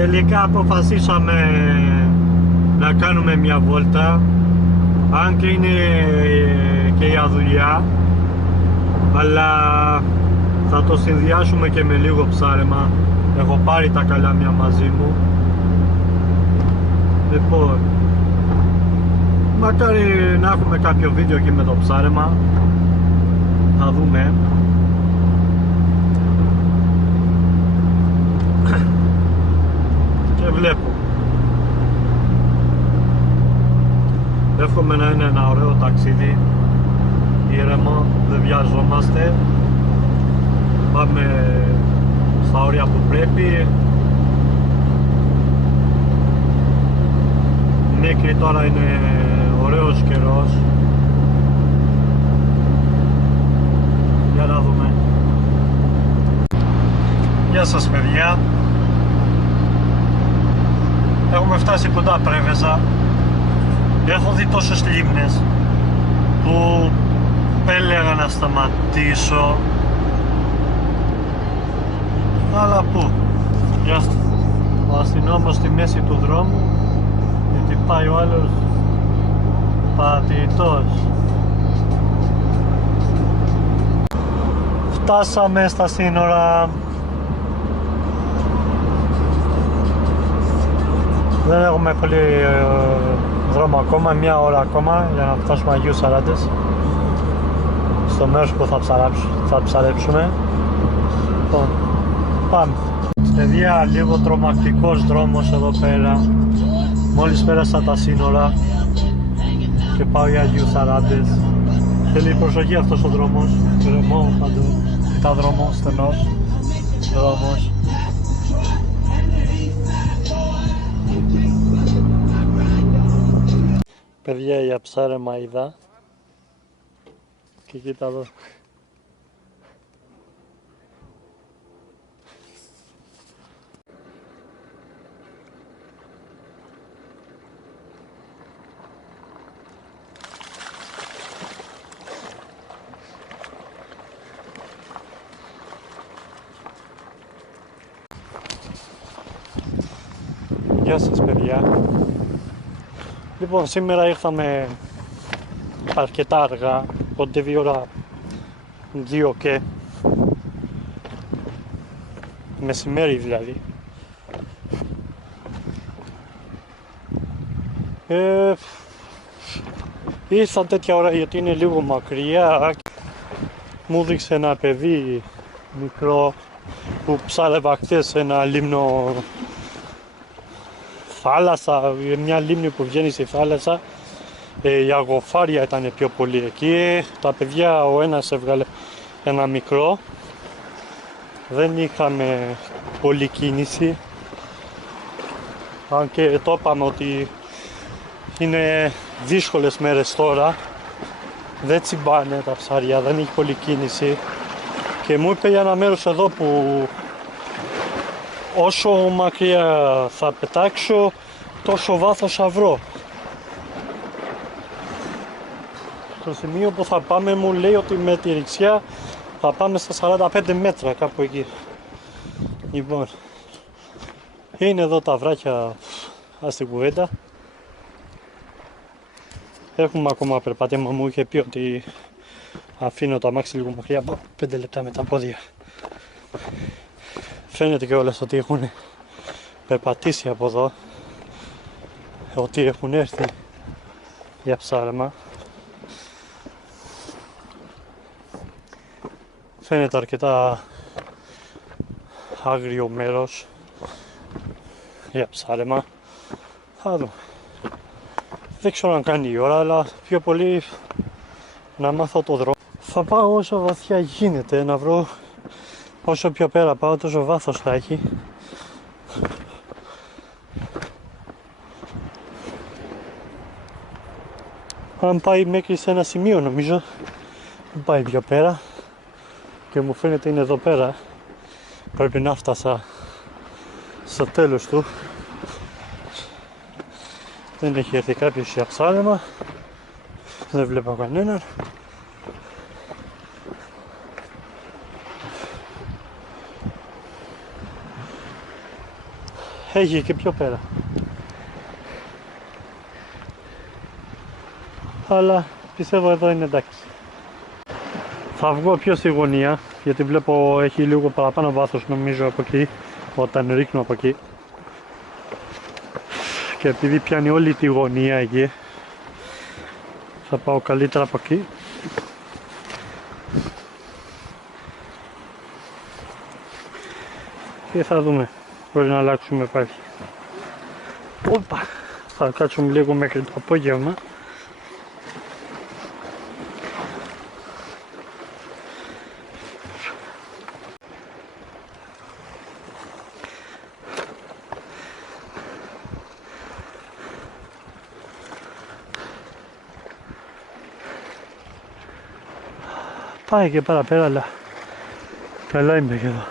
Τελικά αποφασίσαμε να κάνουμε μια βόλτα, αν και είναι και για δουλειά, αλλά θα το συνδυάσουμε και με λίγο ψάρεμα. Έχω πάρει τα καλάμια μαζί μου. Λοιπόν, μακάρι να έχουμε κάποιο βίντεο εκεί με το ψάρεμα. Θα δούμε. Και βλέπω. Εύχομαι να είναι ένα ωραίο ταξίδι, ήρεμο, δεν βιαζόμαστε. Πάμε στα όρια που πρέπει. Μέχρι τώρα είναι ωραίος καιρός. Για να δούμε. Γεια σας παιδιά. Έχουμε φτάσει κοντά Πρέβεζα. Έχω δει τόσες λίμνες που έλεγα να σταματήσω, αλλά πού, ο αστυνόμος στη μέση του δρόμου, γιατί πάει ο άλλος παρατηρητός. Φτάσαμε στα σύνορα. Δεν έχουμε πολύ δρόμο ακόμα, μια ώρα ακόμα για να φτάσουμε Αγίους Σαράντες, στο μέρος που θα ψαρέψουμε. Λοιπόν, πάμε. Παιδιά, λίγο τρομακτικός δρόμος εδώ πέρα. Μόλις πέρασα τα σύνορα και πάω για Αγίους Σαράντες. Θέλει προσοχή αυτός ο δρόμος, γκρεμό παντού, τα δρόμος, στενός δρόμος. Παιδιά, για ψάρεμα είδα και κοίτα εδώ. Γεια σας παιδιά. Λοιπόν, σήμερα ήρθαμε αρκετά αργά, κοντεύει η ώρα 2 και μεσημέρι δηλαδή. Ήρθα τέτοια ώρα γιατί είναι λίγο μακριά. Μου δείξε ένα παιδί μικρό που ψάρευα χθες σε ένα λίμνο θάλασσα, μια λίμνη που βγαίνει στη θάλασσα. Η αγοφάρια ήταν πιο πολύ εκεί. Τα παιδιά, ο ένας έβγαλε ένα μικρό. Δεν είχαμε πολλή κίνηση, αν και το είπαμε ότι είναι δύσκολες μέρες τώρα, δεν τσιμπάνε τα ψάρια, δεν έχει πολλή κίνηση. Και μου είπε για ένα μέρος εδώ που όσο μακριά θα πετάξω, τόσο βάθος θα βρω. Στο σημείο που θα πάμε μου λέει ότι με τη ρηξιά θα πάμε στα 45 μέτρα, κάπου εκεί. Λοιπόν, είναι εδώ τα βράχια στην κουβέντα. Έχουμε ακόμα περπάτημα, μου είχε πει ότι αφήνω το αμάξι λίγο μακριά από 5 λεπτά με τα πόδια. Φαίνεται και όλες ότι έχουν περπατήσει από εδώ, ότι έχουν έρθει για ψάρεμα. Φαίνεται αρκετά άγριο μέρος για ψάρεμα. Θα δω. Δεν ξέρω αν κάνει η ώρα, αλλά πιο πολύ να μάθω το δρόμο. Θα πάω όσο βαθιά γίνεται, να βρω όσο πιο πέρα πάω τόσο βάθος θα έχει. Αν πάει μέχρι σε ένα σημείο νομίζω, δεν πάει πιο πέρα και μου φαίνεται είναι εδώ πέρα. Πρέπει να φτάσα στο τέλος του. Δεν έχει έρθει κάποιος για ψάρεμα, δεν βλέπω κανέναν. Έχει και πιο πέρα. Αλλά πιστεύω εδώ είναι εντάξει. Θα βγω πιο στη γωνία, γιατί βλέπω έχει λίγο παραπάνω βάθος νομίζω από εκεί, όταν ρίχνω από εκεί. Και επειδή πιάνει όλη τη γωνία εκεί, θα πάω καλύτερα από εκεί. Και θα δούμε, μπορεί να αλλάξουμε πάλι. Όπα, θα κάτσουμε λίγο μέχρι το απόγευμα. Πάει και παραπέρα, αλλά καλά είμαι και εδώ.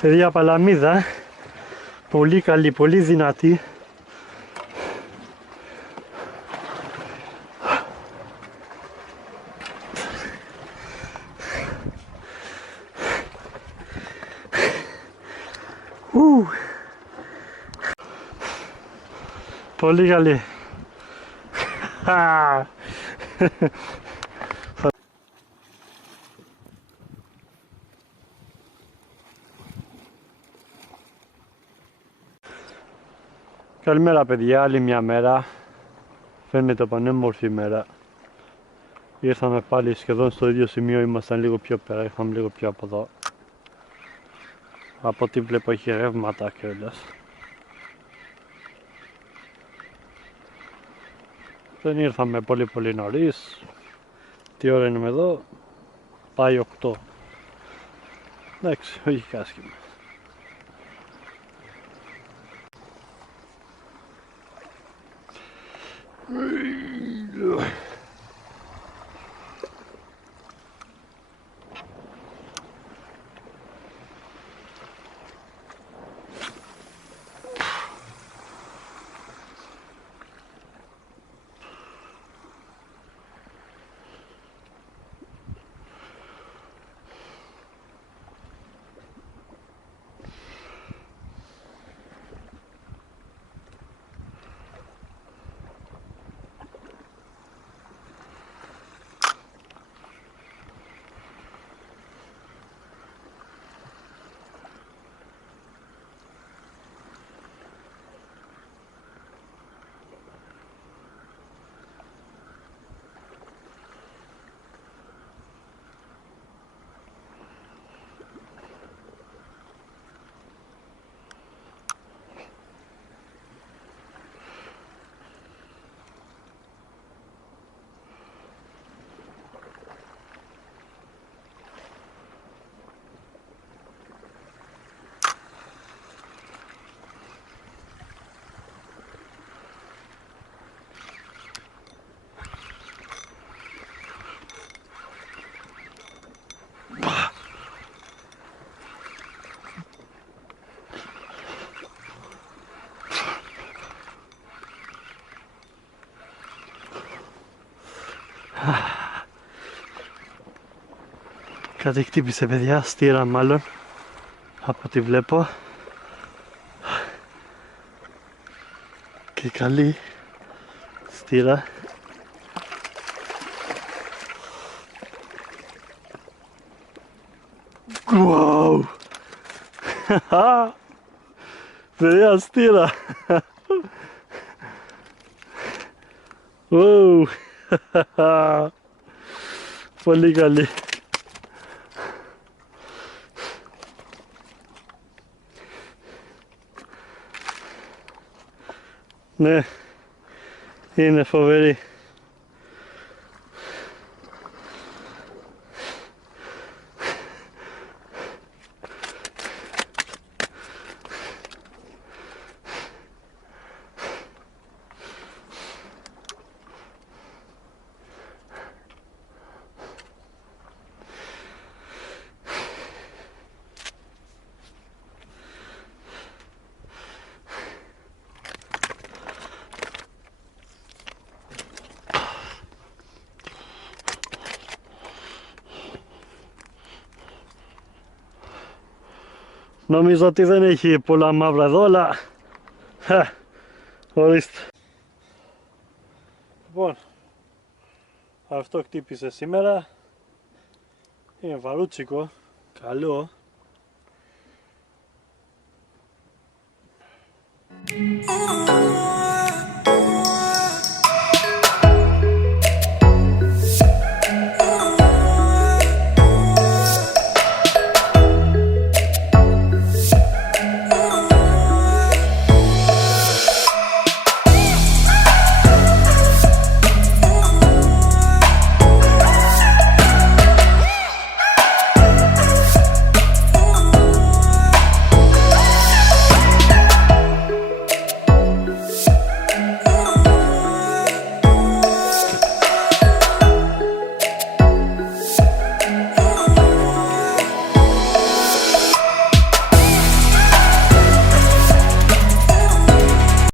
Παιδιά, παλαμίδα, πολύ καλή, πολύ δυνατή. Πολύ καλή. Καλημέρα παιδιά, άλλη μια μέρα. Φαίνεται πανέμορφη μέρα. Ήρθαμε πάλι σχεδόν στο ίδιο σημείο, ήμασταν λίγο πιο πέρα, ήρθαμε λίγο πιο από εδώ. Από ό,τι βλέπω έχει ρεύματα κιόλας. Δεν ήρθαμε πολύ νωρίς. Τι ώρα είναι εδώ? Πάει 8. Εντάξει, όχι άσχημα. Κάτι χτύπησε, παιδιά, στήρα μάλλον, από ό,τι βλέπω. Και καλή στήρα. Wow! Παιδιά, στήρα! Wow! Πολύ καλή. Ναι, είναι φοβερή. Νομίζω ότι δεν έχει πολλά μαύρα εδώ, αλλά ορίστε. Λοιπόν, αυτό χτύπησε σήμερα. Είναι βαρούτσικο, καλό. Oh